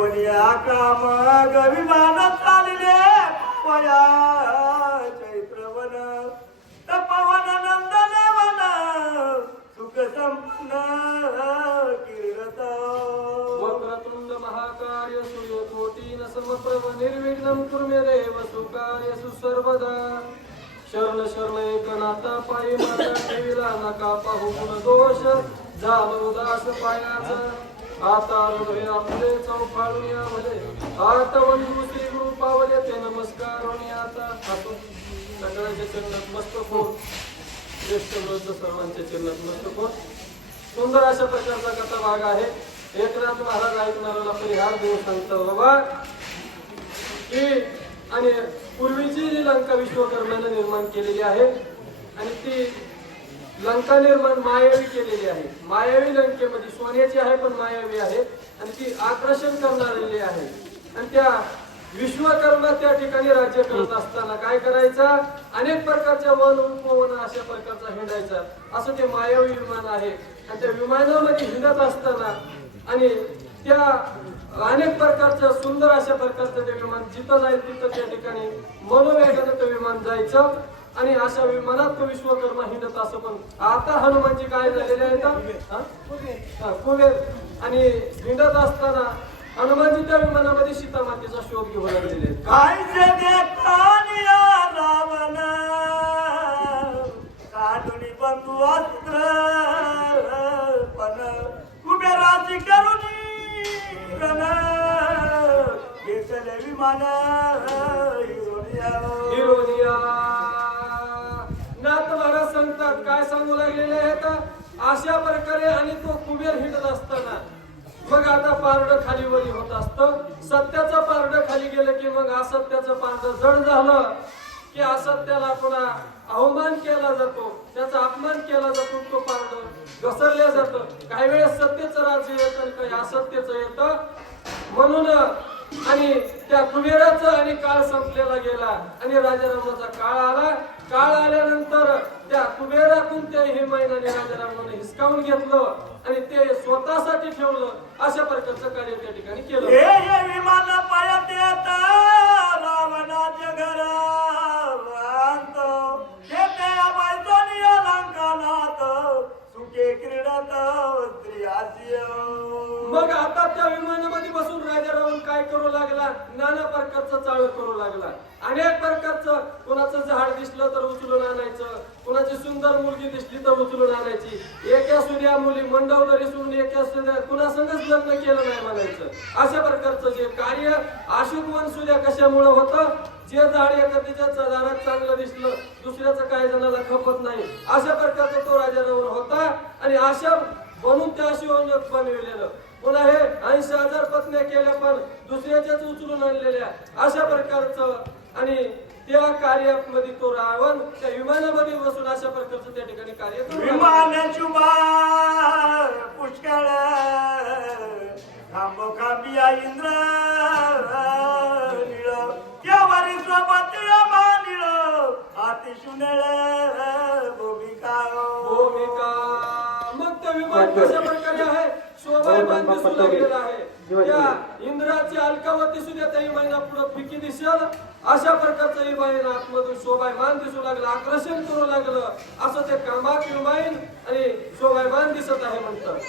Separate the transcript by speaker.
Speaker 1: मग विमान चालले. पया चैत्रवन तपवन नंदन वन सुख संपन्न कीर्त
Speaker 2: वक्रतुंड महाकाय न समप्रभ निर्विघ्न कुर्मे देव सुकार्य सर्वदा शरण शरण एकनाथा पायी माझा ठेविला नका पाहू गुण दोष झालो उदास पायाचा. आता हृदय आपले चौफाळून यामध्ये आता वंदू श्री गुरु पावले ते नमस्कार आता आपण सगळ्यांच्या चरणात मस्तक होऊन ज्येष्ठ वृद्ध सर्वांच्या चरणात मस्तक होऊन सुंदर अशा प्रकारचा कथा भाग आहे. एकनाथ महाराज ऐकणाऱ्याला परिहार देऊ सांगतो बाबा की आणि पूर्वीची जी लंका विश्वकर्माने निर्माण केलेली आहे आणि ती लंका निर्माण मायावी केलेली आहे. मायावी लंकेमध्ये सोन्याची आहे पण मायावी आहे. आणि ती आकर्षण करणारी आहे. आणि त्या विश्वकर्मा त्या ठिकाणी राज्य करत असताना काय करायचा? अनेक प्रकारच्या वन उपवन अशा प्रकारचा हिंडायचा. असं ते मायावी विमान आहे. आणि त्या विमानामध्ये हिंडत असताना आणि त्या अनेक प्रकारचं सुंदर अशा प्रकारचं ते विमान जिथं जाईल तिथं त्या ठिकाणी मनोवेगानं ते विमान जायचं. आणि अशा विमानात तो विश्वकर्मा हिंडत असं पण आता हनुमानजी काय झालेले आहेत कुबेर. आणि हिंडत असताना हनुमानजी त्या विमानामध्ये सीता मातेचा शोध घेऊन लागलेले आहेत.
Speaker 1: काय बंधू अस्त्र पण कुबेराची करुणी रण विमान.
Speaker 2: काय सांगू लागलेले आहेत. अशा प्रकारे आणि तो कुबेर हिंडत असताना मग आता पारड खाली वरी होत असत. सत्याचं पारड खाली गेलं की मग असत्याचं पारड जड झालं की असत्याला पुन्हा अवमान केला जातो. त्याचा अपमान केला जातो तो पारड घसरल्या जातं. काही वेळेस सत्तेचं राज्य येतं काही असत्याचं येतं. म्हणून आणि त्या कुबेराचं आणि काळ संपलेला गेला आणि राजारामाचा काळ आला. काळ हिमायनाने राजारामाने हिसकावून घेतलं आणि ते स्वतःसाठी ठेवलं अशा प्रकारचं कार्य त्या ठिकाणी केलं
Speaker 1: हे विमान पायात येत. रावणाचे घर बांधतो ते अभयतोनी अलंकानात सुखे क्रीडत स्त्रियाची.
Speaker 2: मग आता त्या विमानामध्ये बसून राजा रावण काय करू लागला? नाना प्रकारचं चाळ करू लागला. अनेक प्रकारचं कोणाचं झाड दिसलं तर उचलून आणायचं सुंदर मुलगी दिसली तर उचलून आणायची. एका सूर्या मुली मंडवदरी सोडून एका सूर्या कुणासंगच लग्न केलं नाही म्हणायचं. अशा प्रकारचं जे कार्य आशुकवन सूर्या कशामुळं होतं? जे झाड एखाद्याच्या झाडात चांगलं दिसलं दुसऱ्याचं काही जणाला खपत नाही. अशा प्रकारचा तो राजा रवण होता आणि अशा म्हणून त्या शिवाने बनविलेलं. पुन्हा हे ऐंशी हजार पत्न्या केल्या पण दुसऱ्याच्याच उचलून आणलेल्या. अशा प्रकारचं आणि त्या कार्यामध्ये तो रावण त्या विमानामध्ये बसून अशा प्रकारचं त्या ठिकाणी कार्य करू लागला.
Speaker 1: विमान शुभा पुष्कळ. खांबो खांबिया इंद्र. सोबत अति सुनेळ. भूमिका.
Speaker 2: भूमिका. मग ते विमान कशा प्रकारे आहे? शोभायमान दिसू लागलेलं आहे. त्या इंद्राची अलकावती सुद्धा त्या विमाना पुढे फिकी दिसेल. अशा प्रकारचं विमान आतमधून शोभायमान दिसू लागलं. आकर्षण करू लागलं. असं ते कामाक विमान आणि शोभायमान दिसत आहे म्हणतात.